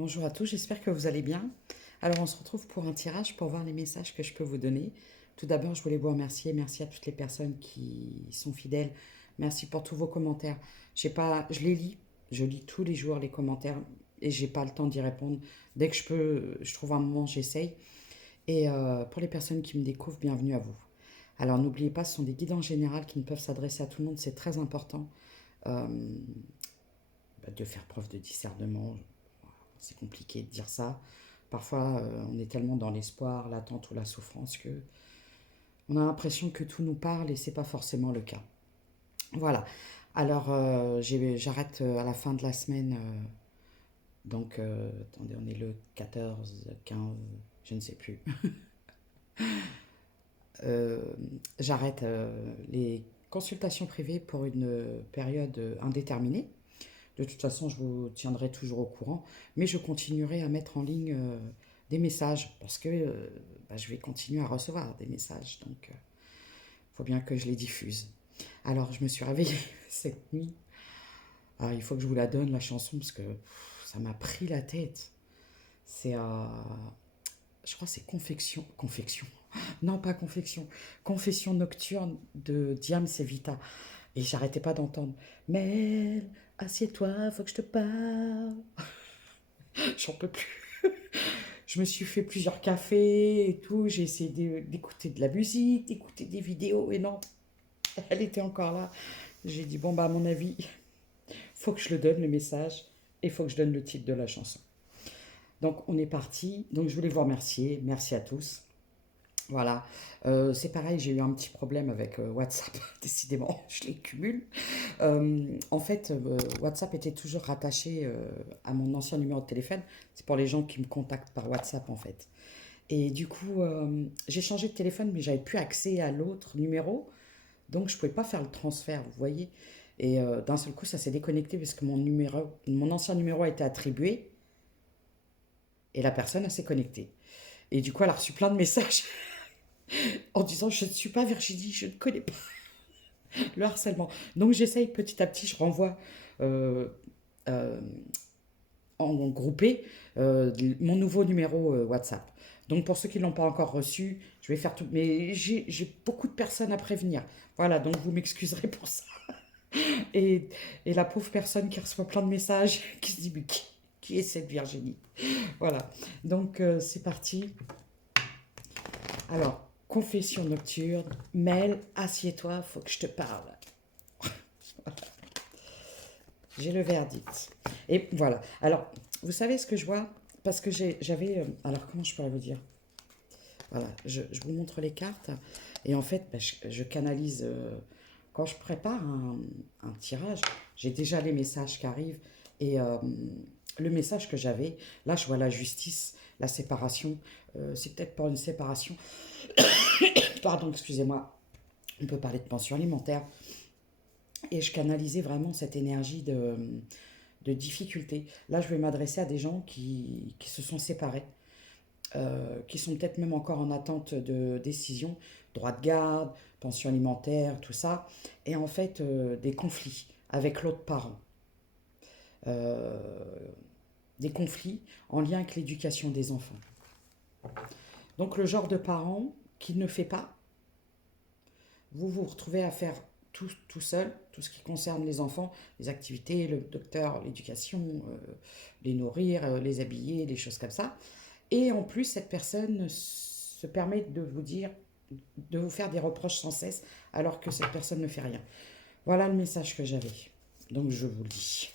Bonjour à tous, j'espère que vous allez bien. Alors, on se retrouve pour un tirage pour voir les messages que je peux vous donner. Tout d'abord, je voulais vous remercier. Merci à toutes les personnes qui sont fidèles. Merci pour tous vos commentaires. Je les lis. Je lis tous les jours les commentaires et j'ai pas le temps d'y répondre. Dès que je peux, je trouve un moment, j'essaye. Et pour les personnes qui me découvrent, bienvenue à vous. Alors, n'oubliez pas, ce sont des guides en général qui ne peuvent s'adresser à tout le monde. C'est très important euh, de faire preuve de discernement. C'est compliqué de dire ça. Parfois, on est tellement dans l'espoir, l'attente ou la souffrance que on a l'impression que tout nous parle et c'est pas forcément le cas. Voilà. Alors, j'arrête à la fin de la semaine. Attendez, on est le 14, 15, je ne sais plus. Euh, J'arrête les consultations privées pour une période indéterminée. De toute façon, je vous tiendrai toujours au courant, mais je continuerai à mettre en ligne des messages parce que je vais continuer à recevoir des messages. Donc, il faut bien que je les diffuse. Alors, je me suis réveillée cette nuit. Ah, il faut que je vous la donne, la chanson, parce que ça m'a pris la tête. C'est, je crois que c'est Confection. Confection. Non, pas Confection. Confession nocturne de Diams et Vita. Et j'arrêtais pas d'entendre. Mel, assieds-toi, faut que je te parle. J'en peux plus. Je me suis fait plusieurs cafés et tout. J'ai essayé d'écouter de la musique, d'écouter des vidéos. Et non, elle était encore là. J'ai dit, bon, bah, à mon avis, faut que je le donne, le message. Et faut que je donne le titre de la chanson. Donc, on est parti. Donc, je voulais vous remercier. Merci à tous. Voilà. C'est pareil, j'ai eu un petit problème avec WhatsApp. Décidément, je les cumule. En fait, WhatsApp était toujours rattaché à mon ancien numéro de téléphone. C'est pour les gens qui me contactent par WhatsApp, en fait. Et du coup, j'ai changé de téléphone, mais j'avais plus accès à l'autre numéro. Donc, je ne pouvais pas faire le transfert, vous voyez. Et d'un seul coup, ça s'est déconnecté parce que mon ancien numéro a été attribué et la personne s'est connectée. Et du coup, elle a reçu plein de messages en disant: Je ne suis pas Virginie, je ne connais pas le harcèlement. Donc, j'essaye petit à petit, je renvoie euh, euh, en groupé mon nouveau numéro WhatsApp. Donc pour ceux qui ne l'ont pas encore reçu, je vais faire tout. Mais j'ai beaucoup de personnes à prévenir. Voilà, donc vous m'excuserez pour ça. Et, et la pauvre personne qui reçoit plein de messages, qui se dit, mais qui est cette Virginie? Voilà, donc c'est parti. Alors, confession nocturne, Mel, assieds-toi, faut que je te parle. J'ai le verdict. Et voilà. Alors, vous savez ce que je vois? Parce que j'avais... alors, comment je pourrais vous dire? Voilà, je vous montre les cartes. Et en fait, je canalise... quand je prépare un tirage, j'ai déjà les messages qui arrivent. Et le message que j'avais, là, je vois la justice, la séparation. C'est peut-être pour une séparation. Pardon, excusez-moi. On peut parler de pension alimentaire. Et je canalisais vraiment cette énergie de difficulté. Là, je vais m'adresser à des gens qui se sont séparés, qui sont peut-être même encore en attente de décision, droit de garde, pension alimentaire, tout ça, et en fait des conflits avec l'autre parent. Euh, des conflits en lien avec l'éducation des enfants. Donc le genre de parent qui ne fait pas, vous vous retrouvez à faire tout seul, tout ce qui concerne les enfants, les activités, le docteur, l'éducation, les nourrir, les habiller, les choses comme ça. Et en plus, cette personne se permet de vous dire, de vous faire des reproches sans cesse, alors que cette personne ne fait rien. Voilà le message que j'avais. Donc je vous le dis.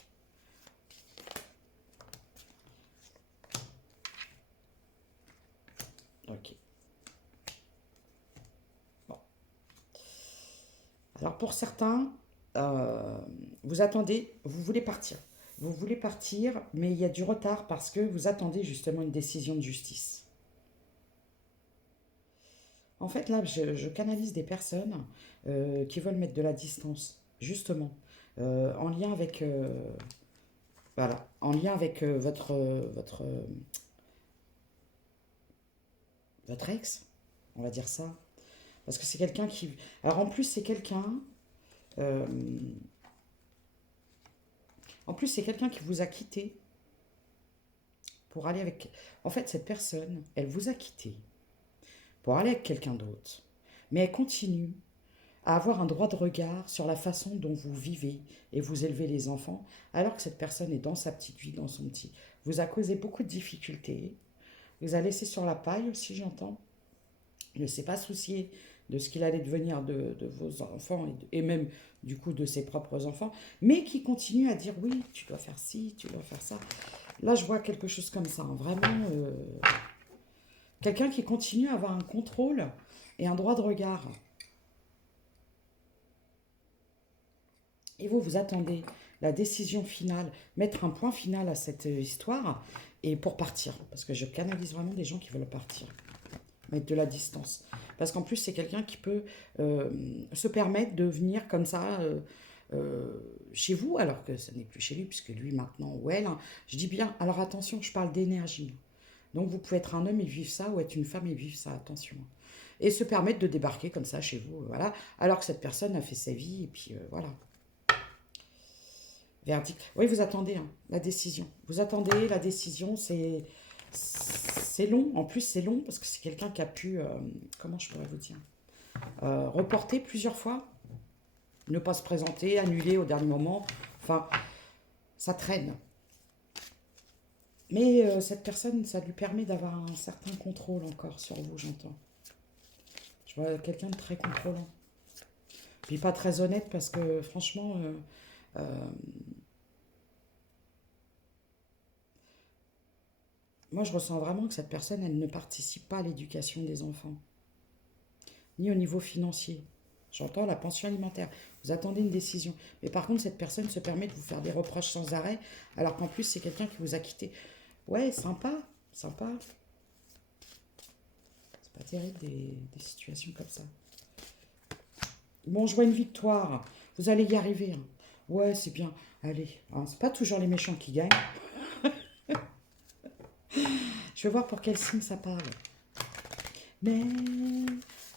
Ok. Bon. Alors pour certains, vous attendez, vous voulez partir. Vous voulez partir, mais il y a du retard parce que vous attendez justement une décision de justice. En fait, là, je canalise des personnes qui veulent mettre de la distance, justement, en lien avec, voilà, en lien avec votre ex, on va dire ça. Parce que c'est quelqu'un qui... Alors en plus, c'est quelqu'un... euh, en plus, c'est quelqu'un qui vous a quitté pour aller avec... En fait, cette personne, elle vous a quitté pour aller avec quelqu'un d'autre. Mais elle continue à avoir un droit de regard sur la façon dont vous vivez et vous élevez les enfants, alors que cette personne est dans sa petite vie, dans son petit. Vous a causé beaucoup de difficultés, vous a laissé sur la paille aussi, j'entends. Ne s'est pas soucié de ce qu'il allait devenir de vos enfants et même du coup de ses propres enfants, mais qui continue à dire oui, tu dois faire ci, tu dois faire ça. Là, je vois quelque chose comme ça, hein, vraiment quelqu'un qui continue à avoir un contrôle et un droit de regard. Et vous, vous attendez la décision finale, mettre un point final à cette histoire et pour partir. Parce que je canalise vraiment des gens qui veulent partir, mettre de la distance. Parce qu'en plus, c'est quelqu'un qui peut se permettre de venir comme ça chez vous, alors que ce n'est plus chez lui, puisque lui maintenant, ou elle, hein, je dis bien, alors attention, je parle d'énergie. Donc vous pouvez être un homme et vivre ça, ou être une femme et vivre ça, attention. Et se permettre de débarquer comme ça chez vous, voilà, alors que cette personne a fait sa vie, et puis voilà. Verdict. Oui, vous attendez hein, la décision. Vous attendez la décision, c'est long. En plus, c'est long parce que c'est quelqu'un qui a pu, comment je pourrais vous dire, reporter plusieurs fois, ne pas se présenter, annuler au dernier moment. Enfin, ça traîne. Mais cette personne, ça lui permet d'avoir un certain contrôle encore sur vous, j'entends. Je vois quelqu'un de très contrôlant. Puis pas très honnête parce que franchement, moi je ressens vraiment que cette personne, elle ne participe pas à l'éducation des enfants, ni au niveau financier. J'entends la pension alimentaire. Vous attendez une décision. Mais par contre, cette personne se permet de vous faire des reproches sans arrêt, alors qu'en plus, c'est quelqu'un qui vous a quitté. Ouais, sympa, sympa. C'est pas terrible des situations comme ça. Bon, je vois une victoire. Vous allez y arriver. Hein. Ouais, c'est bien. Allez, hein, c'est pas toujours les méchants qui gagnent. Je vais voir pour quel signe ça parle. Mais...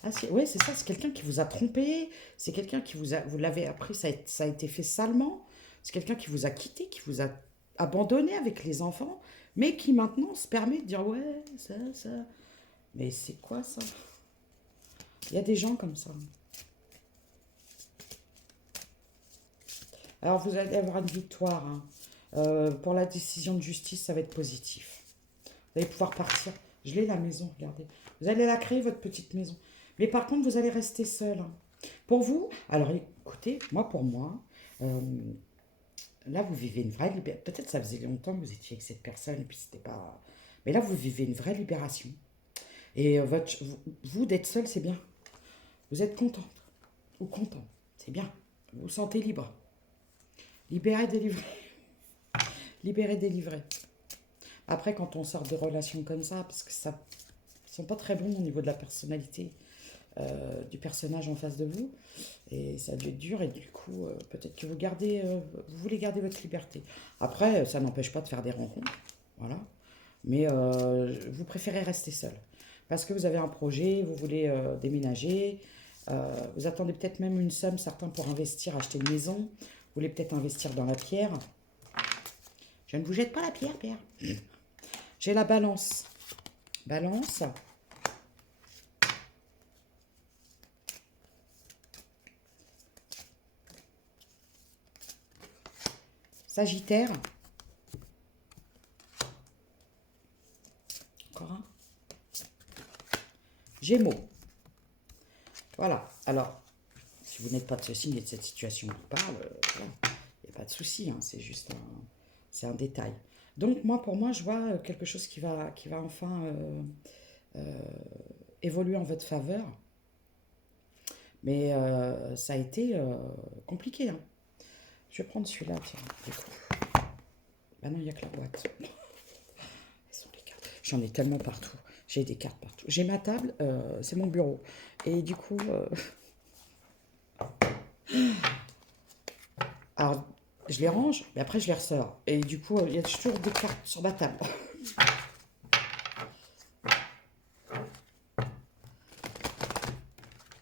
Ah, oui, c'est ça, c'est quelqu'un qui vous a trompé. C'est quelqu'un qui vous a... Vous l'avez appris, ça a été fait salement. C'est quelqu'un qui vous a quitté, qui vous a abandonné avec les enfants, mais qui maintenant se permet de dire ouais, ça. Mais c'est quoi ça? Il y a des gens comme ça. Alors vous allez avoir une victoire. Hein. Pour la décision de justice, ça va être positif. Vous allez pouvoir partir. Je l'ai la maison, regardez. Vous allez la créer, votre petite maison. Mais par contre, vous allez rester seul. Hein. Pour vous, alors écoutez, pour moi, là, vous vivez une vraie libération. Peut-être ça faisait longtemps que vous étiez avec cette personne et puis c'était pas... Mais là, vous vivez une vraie libération. Et vous d'être seul, c'est bien. Vous êtes contente ou content. C'est bien. Vous vous sentez libre. Libéré, délivré. Libéré, délivré. Après, quand on sort de relations comme ça, parce que ça ne sont pas très bons au niveau de la personnalité du personnage en face de vous, et ça a dû être dur, et du coup, peut-être que vous voulez garder votre liberté. Après, ça n'empêche pas de faire des rencontres, voilà. Mais vous préférez rester seul, parce que vous avez un projet, vous voulez déménager, vous attendez peut-être même une somme, certains pour investir, acheter une maison, vous voulez peut-être investir dans la pierre. Je ne vous jette pas la pierre, Pierre. J'ai la balance. Balance. Sagittaire. Encore un. Gémeaux. Voilà. Alors, si vous n'êtes pas de ce signe et de cette situation qui parle, il n'y a pas de souci. Hein, c'est juste c'est un détail. Donc, pour moi, je vois quelque chose qui va enfin évoluer en votre faveur. Mais ça a été compliqué. Hein. Je vais prendre celui-là, tiens. Bah non, il n'y a que la boîte. Elles sont les cartes. J'en ai tellement partout. J'ai des cartes partout. J'ai ma table, c'est mon bureau. Et du coup... Alors, je les range, mais après, je les ressors. Et du coup, il y a toujours des cartes sur ma table.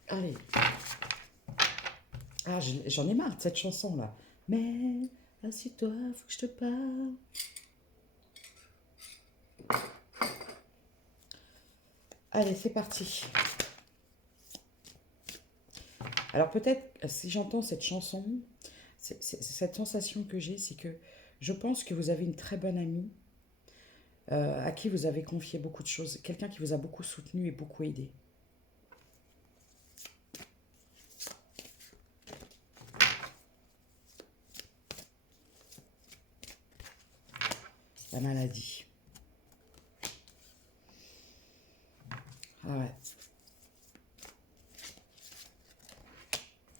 Allez. Ah, j'en ai marre de cette chanson-là. Mais, assieds-toi, faut que je te parle. Allez, c'est parti. Alors peut-être, si j'entends cette chanson, cette sensation que j'ai, c'est que je pense que vous avez une très bonne amie à qui vous avez confié beaucoup de choses, quelqu'un qui vous a beaucoup soutenu et beaucoup aidé. La maladie. Ah ouais.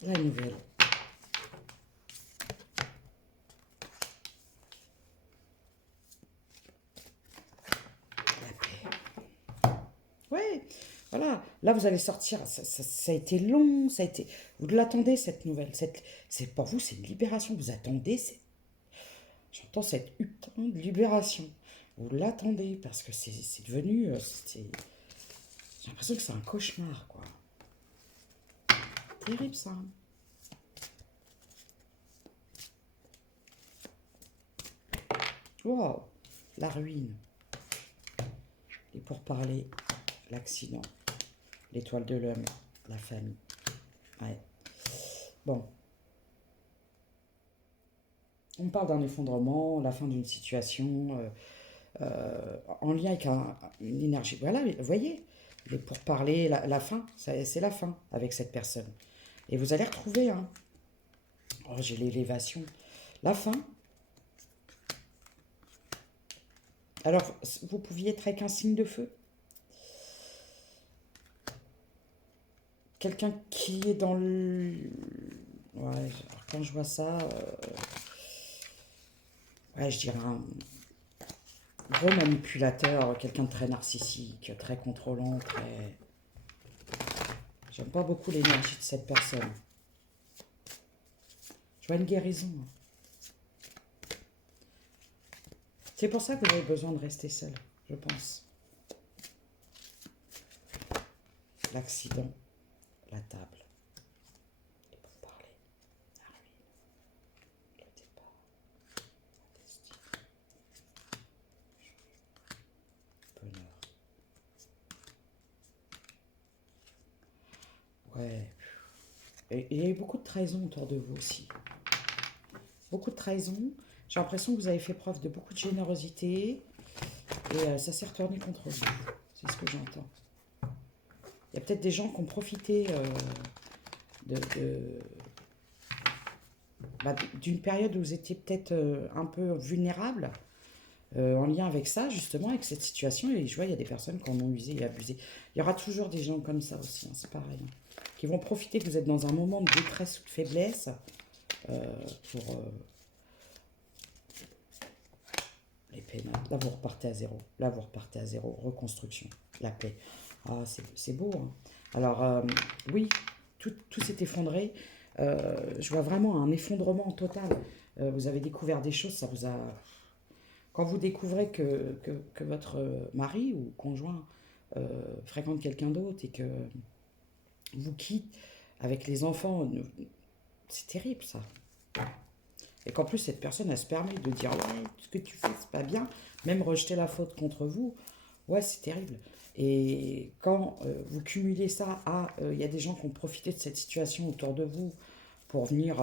La nouvelle. La paix. Ouais, voilà. Là, vous allez sortir. Ça a été long. Ça a été. Vous l'attendez cette nouvelle. C'est pour vous, c'est une libération. Vous attendez. J'entends cette putain de libération. Vous l'attendez parce que c'est devenu. J'ai l'impression que c'est un cauchemar, quoi. Terrible ça. Wow, la ruine. Les pourparlers, l'accident, l'étoile de l'homme, la famille. Ouais. Bon. On parle d'un effondrement, la fin d'une situation, en lien avec une énergie. Voilà, vous voyez, les pourparlers, la fin, c'est la fin avec cette personne. Et vous allez retrouver, hein. Oh, j'ai l'élévation. La fin. Alors, vous pouviez être avec un signe de feu. Quelqu'un qui est dans le... Ouais, alors quand je vois ça, ouais, je dirais un gros manipulateur, quelqu'un de très narcissique, très contrôlant, très... J'aime pas beaucoup l'énergie de cette personne. Je vois une guérison. C'est pour ça que vous avez besoin de rester seul, je pense. L'accident, la table, et pour parler, la ruine, le départ, la destinée, bonheur. Ouais. Et il y a eu beaucoup de trahison autour de vous aussi. Beaucoup de trahison. J'ai l'impression que vous avez fait preuve de beaucoup de générosité et ça s'est retourné contre vous. C'est ce que j'entends. Il y a peut-être des gens qui ont profité de, d'une période où vous étiez peut-être un peu vulnérable en lien avec ça, justement, avec cette situation. Et je vois, il y a des personnes qui en ont usé et abusé. Il y aura toujours des gens comme ça aussi, hein, c'est pareil, hein, qui vont profiter que vous êtes dans un moment de détresse ou de faiblesse pour les pénates. Là, vous repartez à zéro. Là, vous repartez à zéro. Reconstruction, la paix. Ah, c'est beau, hein. Alors, oui, tout s'est effondré. Je vois vraiment un effondrement total. Vous avez découvert des choses, ça vous a... Quand vous découvrez que votre mari ou conjoint fréquente quelqu'un d'autre et que vous quitte avec les enfants, c'est terrible ça. Et qu'en plus, cette personne, elle se permet de dire ouais, ce que tu fais, c'est pas bien, même rejeter la faute contre vous. Ouais, c'est terrible. Et quand vous cumulez ça à, il y a des gens qui ont profité de cette situation autour de vous pour venir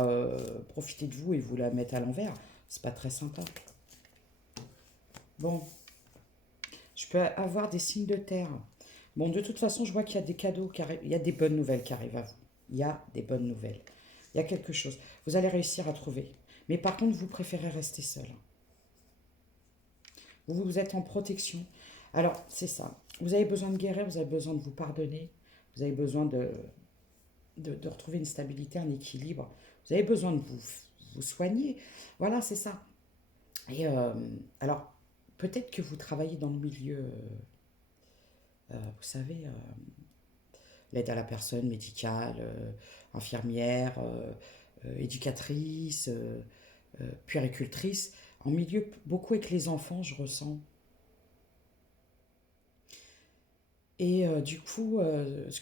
profiter de vous et vous la mettre à l'envers, c'est pas très sympa. Bon, je peux avoir des signes de terre. Bon, de toute façon, je vois qu'il y a des cadeaux qui arrivent, il y a des bonnes nouvelles qui arrivent à vous. Il y a des bonnes nouvelles. Il y a quelque chose. Vous allez réussir à trouver. Mais par contre, vous préférez rester seul. Vous êtes en protection. Alors, c'est ça. Vous avez besoin de guérir, vous avez besoin de vous pardonner, vous avez besoin de retrouver une stabilité, un équilibre. Vous avez besoin de vous soigner. Voilà, c'est ça. Et alors, peut-être que vous travaillez dans le milieu, vous savez, l'aide à la personne médicale, infirmière, éducatrice, puéricultrice, en milieu beaucoup avec les enfants, je ressens. Et du coup, ce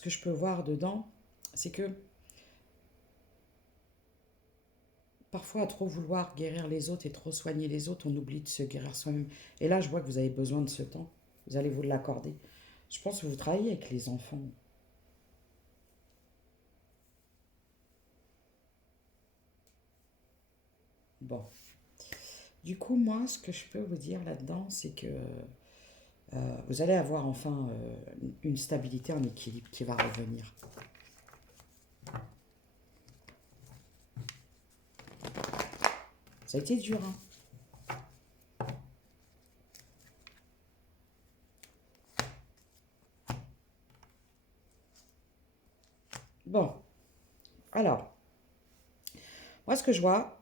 que je peux voir dedans, c'est que parfois, à trop vouloir guérir les autres et trop soigner les autres, on oublie de se guérir soi-même. Et là, je vois que vous avez besoin de ce temps. Vous allez vous l'accorder. Je pense que vous travaillez avec les enfants. Bon. Du coup, moi, ce que je peux vous dire là-dedans, c'est que vous allez avoir enfin une stabilité, un équilibre qui va revenir. Ça a été dur, hein. Bon, alors, moi, ce que je vois,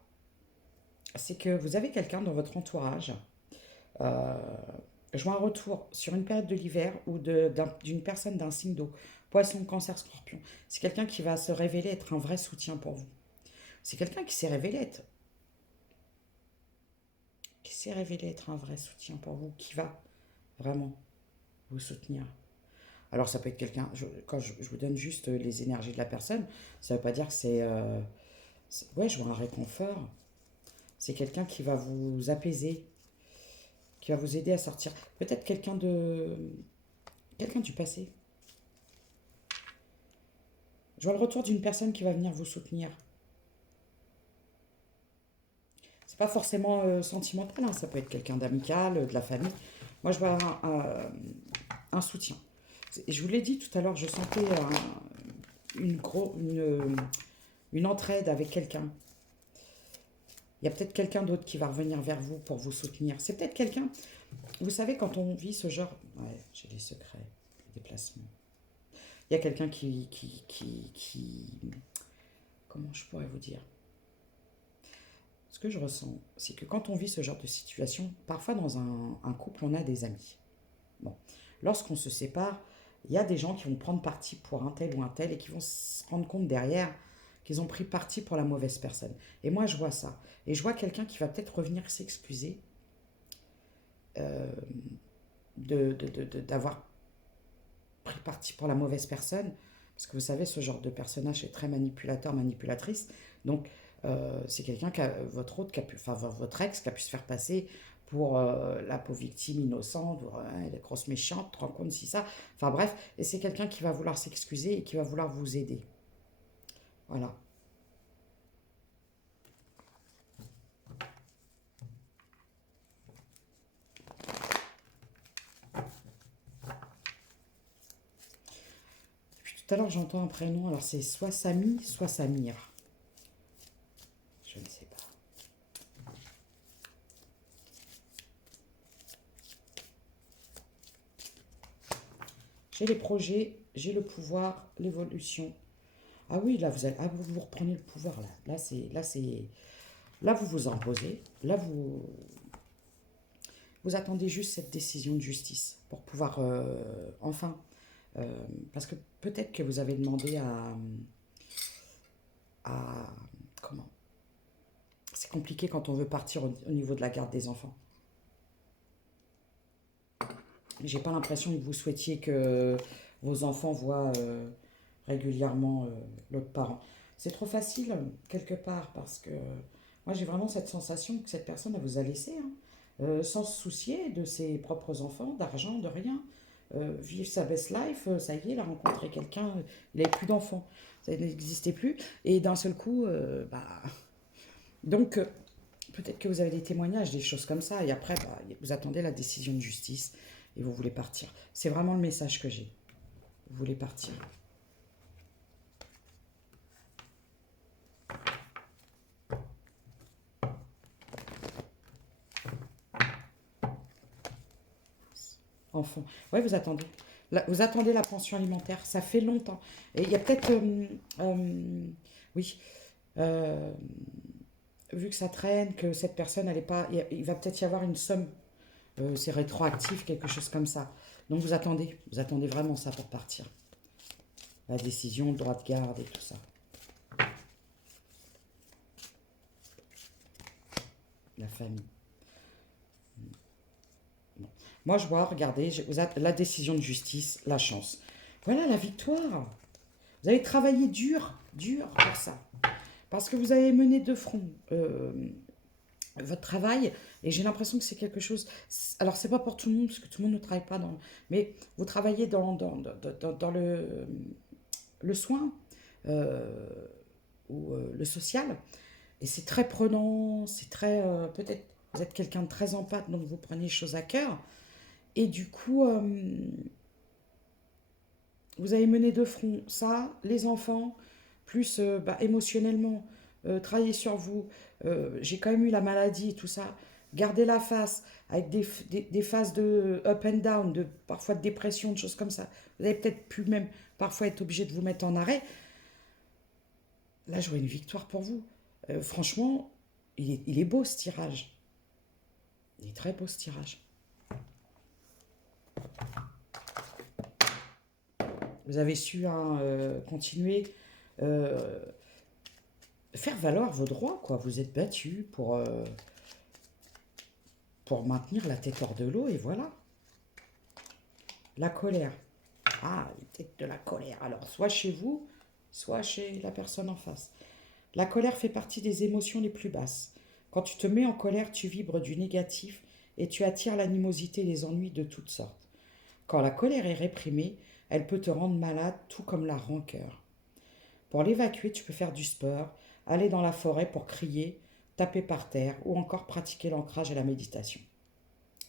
c'est que vous avez quelqu'un dans votre entourage. euh, je vois un retour sur une période de l'hiver ou d'une personne d'un signe d'eau. Poisson, cancer, scorpion. C'est quelqu'un qui va se révéler être un vrai soutien pour vous. C'est quelqu'un qui s'est révélé être un vrai soutien pour vous, qui va vraiment vous soutenir. Alors ça peut être quelqu'un, quand je vous donne juste les énergies de la personne, ça ne veut pas dire que ouais, je vois un réconfort. C'est quelqu'un qui va vous apaiser, qui va vous aider à sortir. Peut-être quelqu'un du passé. Je vois le retour d'une personne qui va venir vous soutenir. C'est pas forcément sentimental, hein, ça peut être quelqu'un d'amical, de la famille. Moi, je vois un soutien. Je vous l'ai dit tout à l'heure, je sentais une entraide avec quelqu'un. Il y a peut-être quelqu'un d'autre qui va revenir vers vous pour vous soutenir. C'est peut-être quelqu'un. Vous savez, quand on vit ce genre. Ouais, j'ai des secrets, des déplacements. Il y a quelqu'un comment je pourrais vous dire? Ce que je ressens, c'est que quand on vit ce genre de situation, parfois dans un couple, on a des amis. Bon. Lorsqu'on se sépare, il y a des gens qui vont prendre parti pour un tel ou un tel et qui vont se rendre compte derrière qu'ils ont pris parti pour la mauvaise personne. Et moi, je vois ça. Et je vois quelqu'un qui va peut-être revenir s'excuser euh, d'avoir pris parti pour la mauvaise personne. Parce que vous savez, ce genre de personnage est très manipulateur, manipulatrice. Donc, c'est quelqu'un, votre autre, enfin votre ex, qui a pu se faire passer pour la pauvre victime innocente, la grosse méchante, te rends compte si ça. Enfin bref, et c'est quelqu'un qui va vouloir s'excuser et qui va vouloir vous aider. Voilà. Puis tout à l'heure, j'entends un prénom, alors c'est soit Samy, soit Samir. Je ne sais pas. J'ai les projets, j'ai le pouvoir, l'évolution. Ah oui, là, vous reprenez le pouvoir, là. Là, vous vous imposez. Là, vous attendez juste cette décision de justice pour pouvoir, enfin, euh, parce que peut-être que vous avez demandé à comment? C'est compliqué quand on veut partir au niveau de la garde des enfants. J'ai pas l'impression que vous souhaitiez que vos enfants voient régulièrement l'autre parent. C'est trop facile, quelque part, parce que moi j'ai vraiment cette sensation que cette personne elle vous a laissé, hein, sans se soucier de ses propres enfants, d'argent, de rien. Vivre sa best life, ça y est, il a rencontré quelqu'un, il n'avait plus d'enfants, ça n'existait plus, et d'un seul coup, bah, donc peut-être que vous avez des témoignages, des choses comme ça, et après, bah, vous attendez la décision de justice, et vous voulez partir. C'est vraiment le message que j'ai. Vous voulez partir. Enfant. Ouais, vous attendez. Vous attendez la pension alimentaire. Ça fait longtemps. Et il y a peut-être. Oui. euh, Vu que ça traîne, que cette personne, elle est pas. Il va peut-être y avoir une somme. C'est rétroactif, quelque chose comme ça. Donc vous attendez. Vous attendez vraiment ça pour partir. La décision, le droit de garde et tout ça. La famille. Bon. Moi, je vois, regardez, la décision de justice, la chance. Voilà la victoire. Vous avez travaillé dur, dur pour ça. Parce que vous avez mené de front votre travail, et j'ai l'impression que c'est quelque chose. Alors, c'est pas pour tout le monde, parce que tout le monde ne travaille pas dans. Mais vous travaillez dans le soin euh, ou le social, et c'est très prenant, c'est très. Peut-être vous êtes quelqu'un de très empathe, donc vous prenez les choses à cœur, et du coup, vous avez mené de front ça, les enfants, plus bah, émotionnellement, travailler sur vous. J'ai quand même eu la maladie et tout ça. Gardez la face avec des phases de up and down, de, parfois de dépression, de choses comme ça. Vous avez peut-être pu même parfois être obligé de vous mettre en arrêt. Là, j'aurais une victoire pour vous. Franchement, il est beau ce tirage. Il est très beau ce tirage. Vous avez su hein, continuer, euh, faire valoir vos droits, quoi. Vous êtes battu pour maintenir la tête hors de l'eau, et voilà. La colère. Ah, peut-être de la colère. Alors, soit chez vous, soit chez la personne en face. La colère fait partie des émotions les plus basses. Quand tu te mets en colère, tu vibres du négatif et tu attires l'animosité et les ennuis de toutes sortes. Quand la colère est réprimée, elle peut te rendre malade, tout comme la rancœur. Pour l'évacuer, tu peux faire du sport, aller dans la forêt pour crier, taper par terre ou encore pratiquer l'ancrage et la méditation.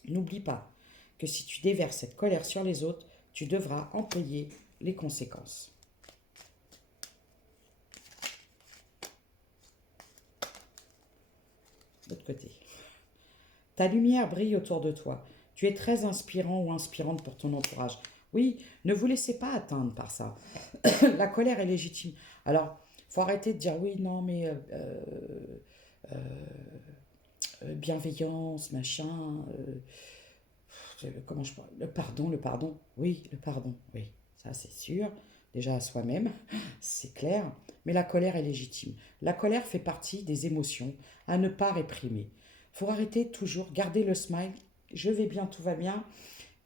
N'oublie pas que si tu déverses cette colère sur les autres, tu devras en payer les conséquences. De l'autre côté. Ta lumière brille autour de toi. Tu es très inspirant ou inspirante pour ton entourage. Oui, ne vous laissez pas atteindre par ça. La colère est légitime. Alors, il faut arrêter de dire oui, non, mais bienveillance, machin. Comment je pourrais. Le pardon, le pardon. Oui, le pardon. Oui, ça c'est sûr. Déjà à soi-même, c'est clair. Mais la colère est légitime. La colère fait partie des émotions à ne pas réprimer. Il faut arrêter de toujours garder le smile. Je vais bien, tout va bien.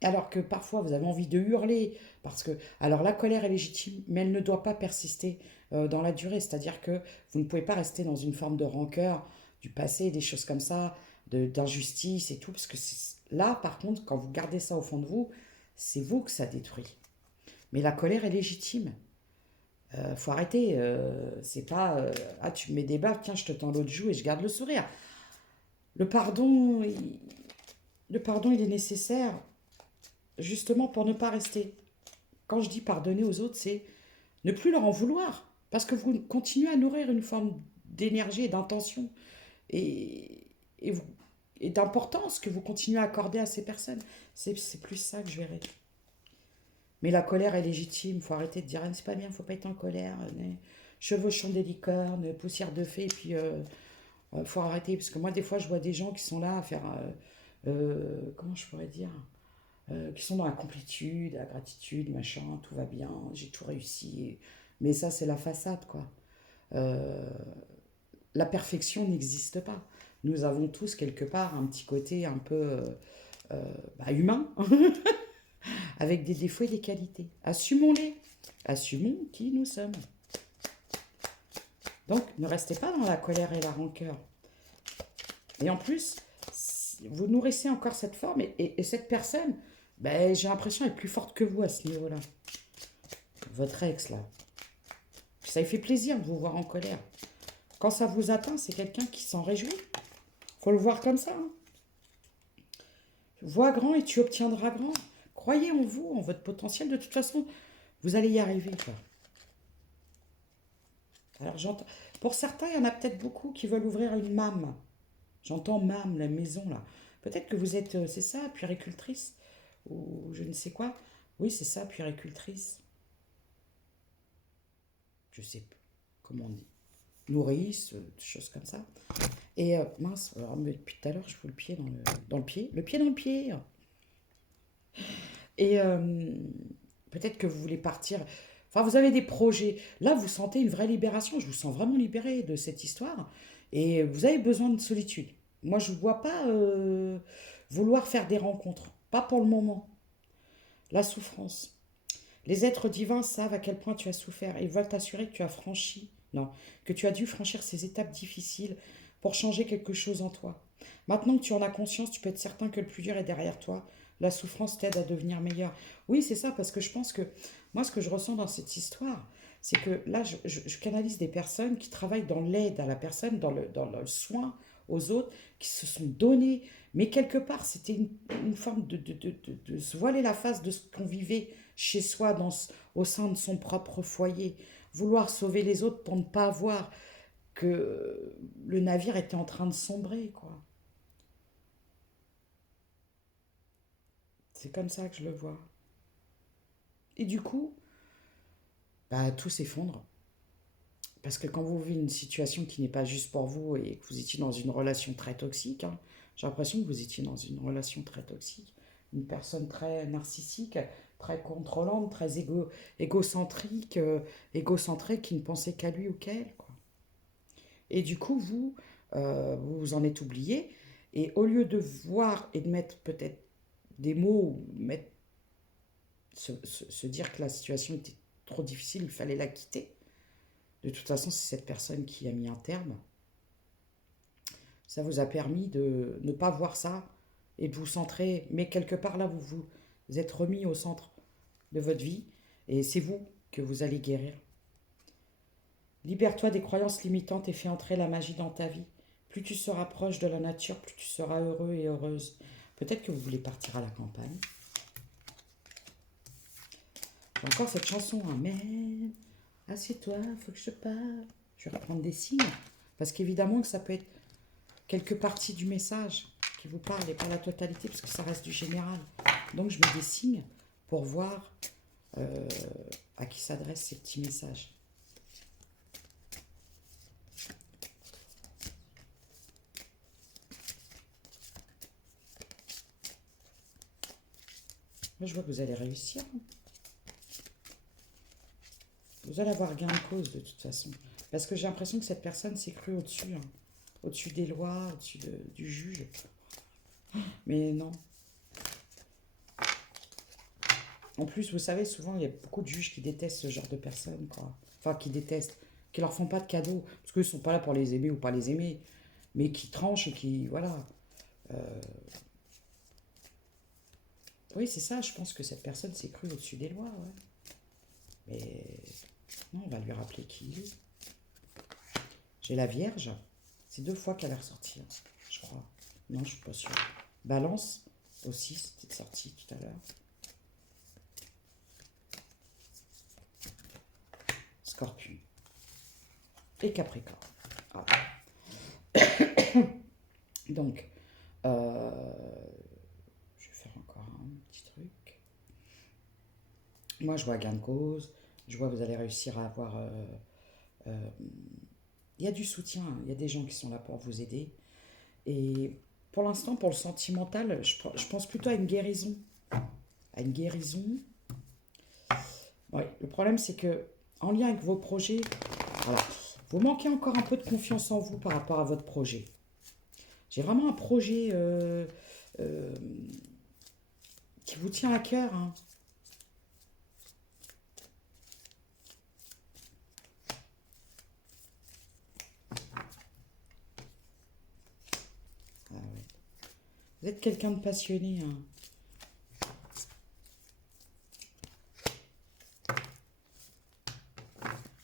Alors que parfois vous avez envie de hurler, parce que, alors la colère est légitime, mais elle ne doit pas persister dans la durée. C'est-à-dire que vous ne pouvez pas rester dans une forme de rancœur du passé, des choses comme ça, d'injustice et tout, parce que là, par contre, quand vous gardez ça au fond de vous, c'est vous que ça détruit. Mais la colère est légitime. Faut arrêter. C'est pas ah tu me mets des baffes, tiens je te tends l'autre joue et je garde le sourire. Le pardon, le pardon il est nécessaire justement pour ne pas rester. Quand je dis pardonner aux autres, c'est ne plus leur en vouloir. Parce que vous continuez à nourrir une forme d'énergie et d'intention et, et, vous- et d'importance que vous continuez à accorder à ces personnes. C'est plus ça que je verrai. Mais la colère est légitime. Il faut arrêter de dire ah, c'est pas bien, faut pas être en colère. Chevauchons des licornes, poussière de fée, et puis faut arrêter. Parce que moi, des fois, je vois des gens qui sont là à faire. Comment je pourrais dire qui sont dans la complétude, la gratitude, machin, tout va bien, j'ai tout réussi. Mais ça, c'est la façade, quoi. Euh, la perfection n'existe pas. Nous avons tous, quelque part, un petit côté un peu bah, humain, avec des défauts et des qualités. Assumons-les. Assumons qui nous sommes. Donc, ne restez pas dans la colère et la rancœur. Et en plus, vous nourrissez encore cette forme et cette personne, ben, j'ai l'impression, est plus forte que vous à ce niveau-là. Votre ex, là. Ça lui fait plaisir de vous voir en colère. Quand ça vous atteint, c'est quelqu'un qui s'en réjouit. Faut le voir comme ça. Hein. Vois grand et tu obtiendras grand. Croyez en vous, en votre potentiel. De toute façon, vous allez y arriver. Quoi. Alors j'entends. Pour certains, il y en a peut-être beaucoup qui veulent ouvrir une MAM. J'entends MAM, la maison là. Peut-être que vous êtes, c'est ça, puéricultrice ou je ne sais quoi. Oui, c'est ça, puéricultrice. Je sais pas comment on dit. Nourrice, des choses comme ça. Et mince, alors, depuis tout à l'heure, je fous le pied dans le pied. Le pied dans le pied. Et peut-être que vous voulez partir. Enfin, vous avez des projets. Là, vous sentez une vraie libération. Je vous sens vraiment libéré de cette histoire. Et vous avez besoin de solitude. Moi, je ne vois pas vouloir faire des rencontres. Pas pour le moment. La souffrance. Les êtres divins savent à quel point tu as souffert et veulent t'assurer que tu as franchi, non, que tu as dû franchir ces étapes difficiles pour changer quelque chose en toi. Maintenant que tu en as conscience, tu peux être certain que le plus dur est derrière toi. La souffrance t'aide à devenir meilleur. Oui, c'est ça, parce que je pense que moi, ce que je ressens dans cette histoire, c'est que là, je canalise des personnes qui travaillent dans l'aide à la personne, dans le soin aux autres, qui se sont donnés. Mais quelque part, c'était une forme de se voiler la face de ce qu'on vivait chez soi, au sein de son propre foyer. Vouloir sauver les autres pour ne pas voir que le navire était en train de sombrer, quoi. C'est comme ça que je le vois. Et du coup, bah, tout s'effondre. Parce que quand vous vivez une situation qui n'est pas juste pour vous et que vous étiez dans une relation très toxique, hein, j'ai l'impression que vous étiez dans une relation très toxique. Une personne très narcissique, très contrôlante, très égocentrique, égocentrée, qui ne pensait qu'à lui ou qu'elle, quoi. Et du coup, vous vous en êtes oublié. Et au lieu de voir et de mettre peut-être des mots, mettre, se dire que la situation était trop difficile, il fallait la quitter. De toute façon, c'est cette personne qui a mis un terme. Ça vous a permis de ne pas voir ça et de vous centrer. Mais quelque part là, vous êtes remis au centre de votre vie et c'est vous que vous allez guérir. Libère-toi des croyances limitantes et fais entrer la magie dans ta vie. Plus tu seras proche de la nature, plus tu seras heureux et heureuse. Peut-être que vous voulez partir à la campagne. J'ai encore cette chanson, Amen. Assieds-toi, faut que je te parle. Je vais reprendre des signes. Parce qu'évidemment que ça peut être quelques parties du message qui vous parlent et pas la totalité, parce que ça reste du général. Donc je mets des signes pour voir euh, à qui s'adressent ces petits messages. Là, je vois que vous allez réussir. Vous allez avoir gain de cause de toute façon. Parce que j'ai l'impression que cette personne s'est crue au-dessus. Hein. Au-dessus des lois, au-dessus du juge. Mais non. En plus, vous savez, souvent, il y a beaucoup de juges qui détestent ce genre de personnes, quoi. Enfin, qui détestent, qui leur font pas de cadeaux. Parce qu'ils ne sont pas là pour les aimer ou pas les aimer. Mais qui tranchent et qui, voilà. Oui, c'est ça, je pense que cette personne s'est crue au-dessus des lois, ouais. Mais non, on va lui rappeler qui il est. J'ai la Vierge. C'est 2 fois qu'elle est ressortie, hein, je crois. Non, je suis pas sûre. Balance aussi, c'était sorti tout à l'heure. Scorpion. Et Capricorne. Ah. Donc, je vais faire encore un petit truc. Moi, je vois gain de cause. Je vois que vous allez réussir à avoir... il y a du soutien, hein. Il y a des gens qui sont là pour vous aider. Et pour l'instant, pour le sentimental, je pense plutôt à une guérison. À une guérison. Ouais, le problème, c'est que en lien avec vos projets, voilà, vous manquez encore un peu de confiance en vous par rapport à votre projet. J'ai vraiment un projet euh, qui vous tient à cœur, hein. Ah ouais. Vous êtes quelqu'un de passionné, hein.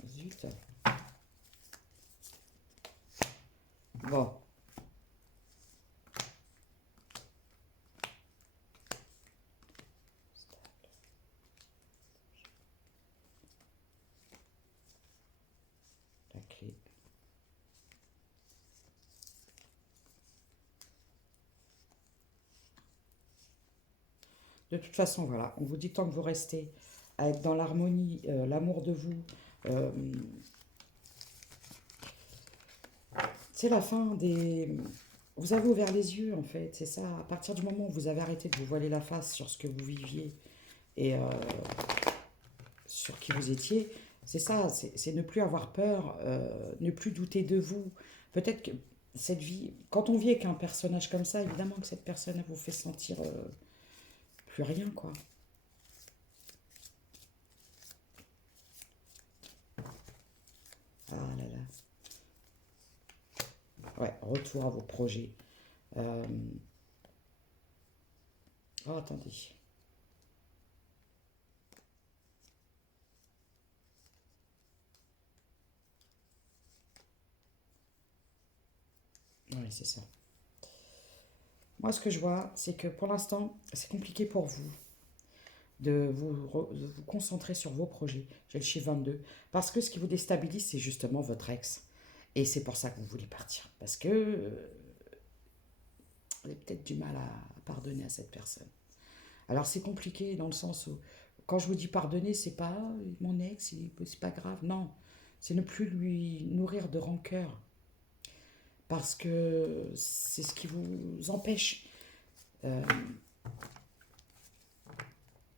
Zut. Bon, la clé. De toute façon, voilà, on vous dit tant que vous restez à être dans l'harmonie, l'amour de vous, euh, c'est la fin des... Vous avez ouvert les yeux, en fait, c'est ça. À partir du moment où vous avez arrêté de vous voiler la face sur ce que vous viviez et sur qui vous étiez, c'est ça, c'est ne plus avoir peur, ne plus douter de vous. Peut-être que cette vie, quand on vit avec un personnage comme ça, évidemment que cette personne elle vous fait sentir plus rien, quoi. Ah là là. Ouais, retour à vos projets. Euh, Oh, attendez. Oui, c'est ça. Moi, ce que je vois, c'est que pour l'instant, c'est compliqué pour vous de vous concentrer sur vos projets. J'ai le chiffre 22. Parce que ce qui vous déstabilise, c'est justement votre ex. Et c'est pour ça que vous voulez partir. Parce que vous avez peut-être du mal à pardonner à cette personne. Alors, c'est compliqué dans le sens où, quand je vous dis pardonner, c'est pas mon ex, c'est pas grave. Non, c'est ne plus lui nourrir de rancœur. Parce que c'est ce qui vous empêche. Euh,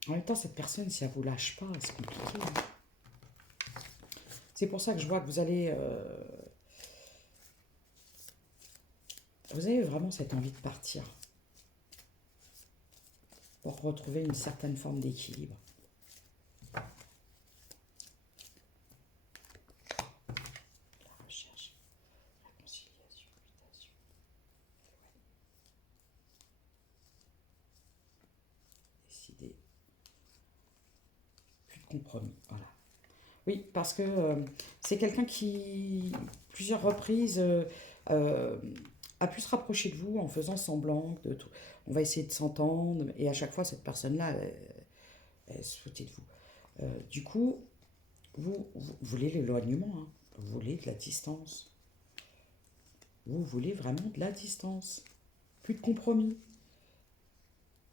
En même temps, cette personne, si elle vous lâche pas, c'est compliqué, hein. C'est pour ça que je vois que vous avez vraiment cette envie de partir pour retrouver une certaine forme d'équilibre. La recherche, réconciliation, mutation, décider, plus de compromis. Voilà. Oui, parce que c'est quelqu'un qui, plusieurs reprises, euh, a pu se rapprocher de vous en faisant semblant de tout. On va essayer de s'entendre, et à chaque fois, cette personne-là, elle se foutait de vous. Du coup, vous voulez l'éloignement, hein. Vous voulez de la distance. Vous voulez vraiment de la distance. Plus de compromis.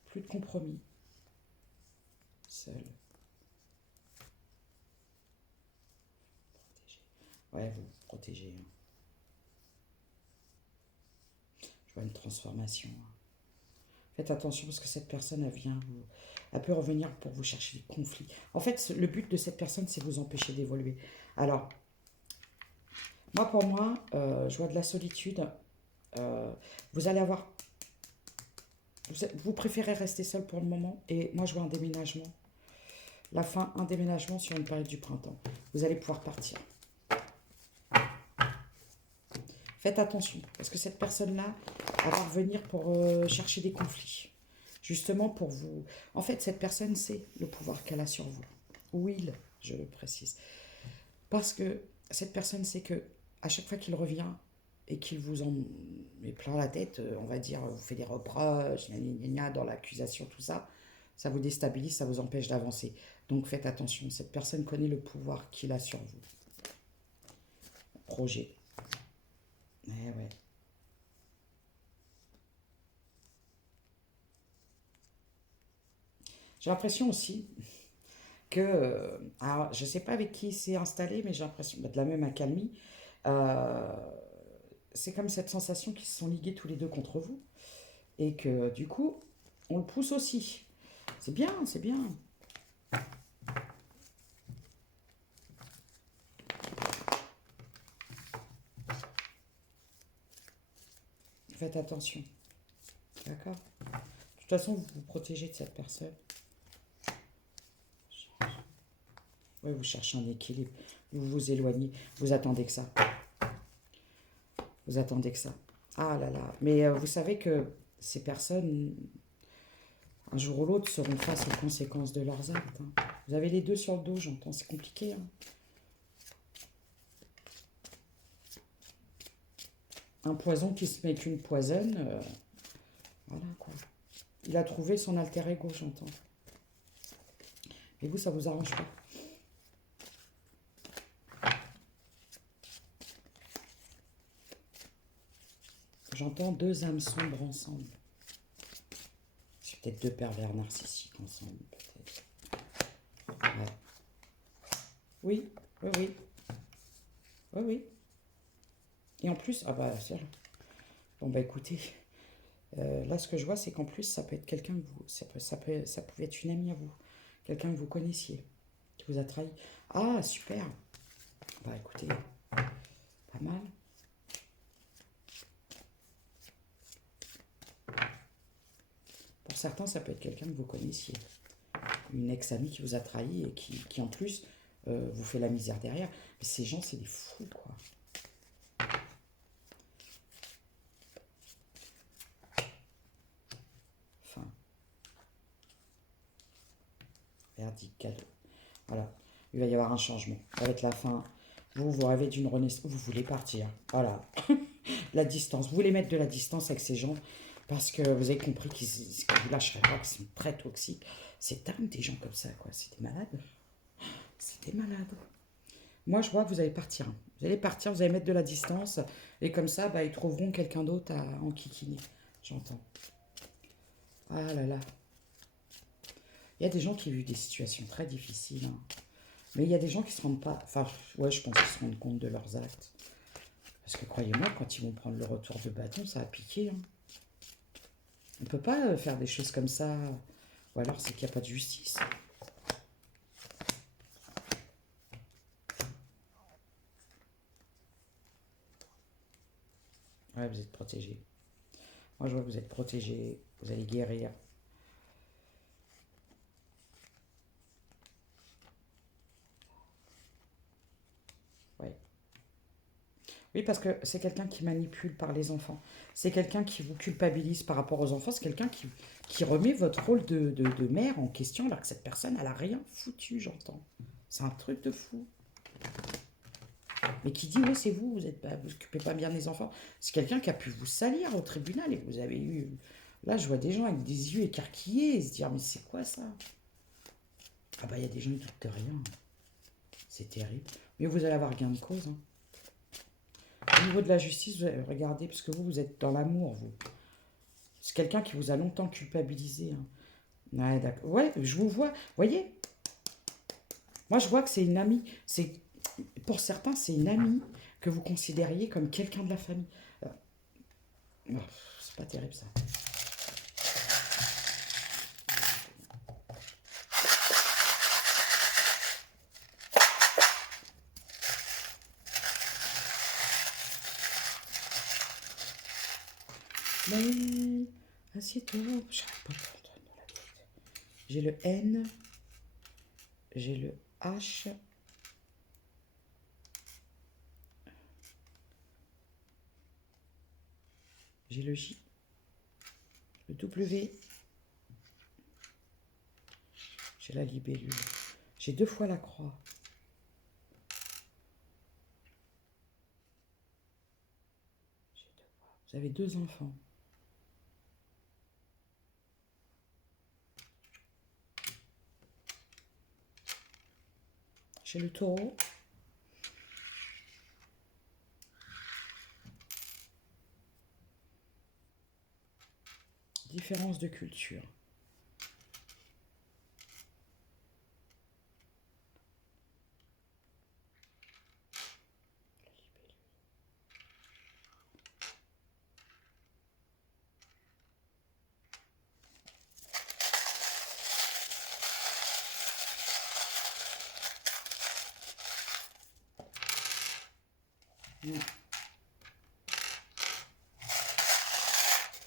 Plus de compromis. Seul. Protégé. Ouais, vous vous protégez, hein. Je vois une transformation, hein. Faites attention parce que cette personne, elle peut revenir pour vous chercher des conflits. En fait, le but de cette personne, c'est vous empêcher d'évoluer. Alors, pour moi, je vois de la solitude. Euh, vous allez avoir. Vous préférez rester seul pour le moment. Et moi, je vois un déménagement. La fin, un déménagement sur une période du printemps. Vous allez pouvoir partir. Faites attention, parce que cette personne-là, elle va revenir pour chercher des conflits. Justement pour vous. En fait, cette personne sait le pouvoir qu'elle a sur vous. Ou il, je le précise. Parce que cette personne sait que à chaque fois qu'il revient et qu'il vous en met plein la tête, on va dire, vous fait des reproches, gna gna gna, dans l'accusation, tout ça, ça vous déstabilise, ça vous empêche d'avancer. Donc faites attention, cette personne connaît le pouvoir qu'il a sur vous. Projet. Eh ouais. J'ai l'impression aussi que, alors, je ne sais pas avec qui il s'est installé, mais j'ai l'impression, de la même accalmie, euh, c'est comme cette sensation qu'ils se sont ligués tous les deux contre vous, et que du coup, on le pousse aussi. C'est bien, c'est bien. Faites attention, d'accord? De toute façon, vous vous protégez de cette personne. Oui, vous cherchez un équilibre, vous vous éloignez, vous attendez que ça. Vous attendez que ça. Ah là là, mais vous savez que ces personnes, un jour ou l'autre, seront face aux conséquences de leurs actes, hein. Vous avez les deux sur le dos, j'entends, c'est compliqué, hein. Un poison qui se met qu'une poisonne, voilà quoi. Il a trouvé son alter ego, j'entends. Et vous, ça vous arrange pas. J'entends deux âmes sombres ensemble. C'est peut-être deux pervers narcissiques ensemble, peut-être. Ouais. Oui, oui, oui. Oui, oui. Et en plus, ah bah, c'est... Bon bah écoutez, là ce que je vois, c'est qu'en plus, ça peut être quelqu'un que vous... Ça pouvait être une amie à vous. Quelqu'un que vous connaissiez, qui vous a trahi. Ah, super. Bah écoutez, pas mal. Pour certains, ça peut être quelqu'un que vous connaissiez. Une ex-amie qui vous a trahi et qui en plus vous fait la misère derrière. Mais ces gens, c'est des fous, quoi. verdict, cadeau. Voilà, il va y avoir un changement. Ça va être la fin. Vous rêvez d'une renaissance. Vous voulez partir. Voilà. La distance. Vous voulez mettre de la distance avec ces gens parce que vous avez compris qu'ils ne vous lâcheraient pas, qu'ils sont très toxiques. C'est dingue des gens comme ça, quoi. C'est des malades. C'est des malades. Moi, je vois que vous allez partir. Vous allez partir, vous allez mettre de la distance. Et comme ça, bah, ils trouveront quelqu'un d'autre à enquiquiner. J'entends. Ah là là. Il y a des gens qui vivent des situations très difficiles, hein. Mais il y a des gens qui se rendent pas... Enfin, ouais, je pense qu'ils se rendent compte de leurs actes. Parce que croyez-moi, quand ils vont prendre le retour de bâton, ça va piquer, hein. On ne peut pas faire des choses comme ça. Ou alors c'est qu'il n'y a pas de justice. Ouais, vous êtes protégé. Moi, je vois que vous êtes protégé. Vous allez guérir. Ouais. Oui, parce que c'est quelqu'un qui manipule par les enfants. C'est quelqu'un qui vous culpabilise par rapport aux enfants. C'est quelqu'un qui remet votre rôle de mère en question alors que cette personne, elle n'a rien foutu, j'entends. C'est un truc de fou. Mais qui dit, oui, c'est vous, vous occupez pas bien des enfants. C'est quelqu'un qui a pu vous salir au tribunal et vous avez eu... Là, je vois des gens avec des yeux écarquillés et se dire, mais c'est quoi ça? Ah bah, il y a des gens qui doutent de rien. C'est terrible. Mais vous allez avoir gain de cause, hein. Au niveau de la justice, regardez, parce que vous êtes dans l'amour, vous. C'est quelqu'un qui vous a longtemps culpabilisé, hein. Ouais, d'accord. Ouais, je vous vois. Vous voyez, moi, je vois que c'est une amie. Pour certains, c'est une amie que vous considériez comme quelqu'un de la famille. Euh, oh, c'est pas terrible, ça. Mais, assieds-toi. J'arrive pas à comprendre dans la tête. J'ai le N, j'ai le H, j'ai le J, le W, j'ai la libellule. J'ai 2 fois la croix. Vous avez 2 enfants. J'ai le taureau. Différence de culture.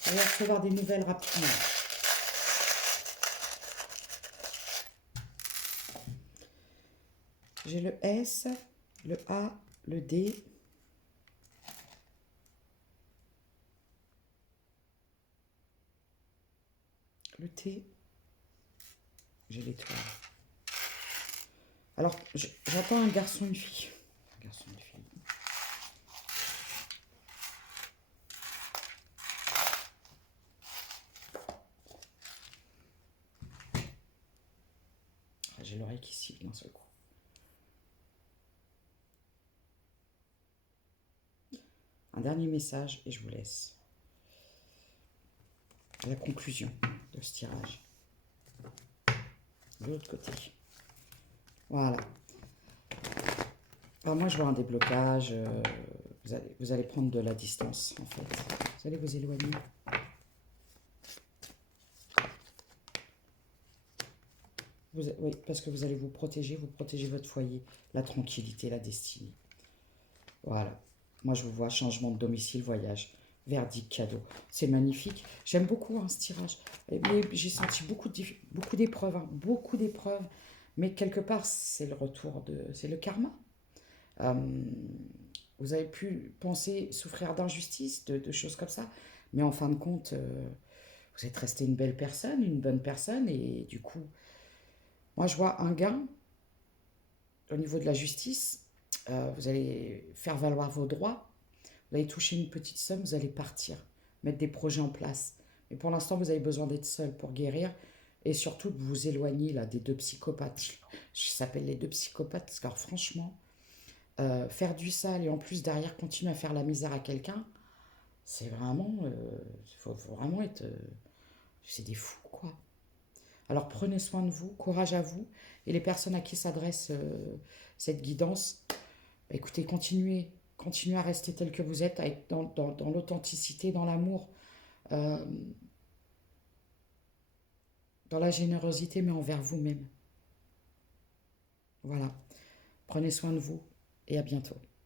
Vous allez recevoir des nouvelles rapidement. J'ai le S, le A, le D, le T, j'ai l'étoile. Alors, j'entends un garçon, une fille. Un garçon, une fille. Ah, j'ai l'oreille qui siffle d'un seul coup. Un dernier message et je vous laisse. À la conclusion de ce tirage. De l'autre côté. Voilà. Alors moi, je vois un déblocage. Vous allez prendre de la distance, en fait. Vous allez vous éloigner. Oui, parce que vous allez vous protéger votre foyer, la tranquillité, la destinée. Voilà. Moi, je vous vois changement de domicile, voyage, verdict, cadeau. C'est magnifique. J'aime beaucoup, hein, ce tirage. Mais j'ai senti beaucoup d'épreuves, hein, beaucoup d'épreuves. Mais quelque part, c'est le retour c'est le karma. Euh, vous avez pu penser souffrir d'injustice, de choses comme ça. Mais en fin de compte, vous êtes resté une belle personne, une bonne personne. Et du coup, Moi, je vois un gain au niveau de la justice. Vous allez faire valoir vos droits. Vous allez toucher une petite somme, vous allez partir, mettre des projets en place. Mais pour l'instant, vous avez besoin d'être seul pour guérir et surtout de vous éloigner là, des deux psychopathes. Je s'appelle les deux psychopathes parce que alors, franchement, faire du sale et en plus derrière continuer à faire la misère à quelqu'un, c'est vraiment... faut vraiment être... c'est des fous, quoi. Alors prenez soin de vous, courage à vous. Et les personnes à qui s'adresse cette guidance, bah, écoutez, continuez à rester tel que vous êtes, avec, dans l'authenticité, dans l'amour, euh, dans la générosité, mais envers vous-même. Voilà. Prenez soin de vous et à bientôt.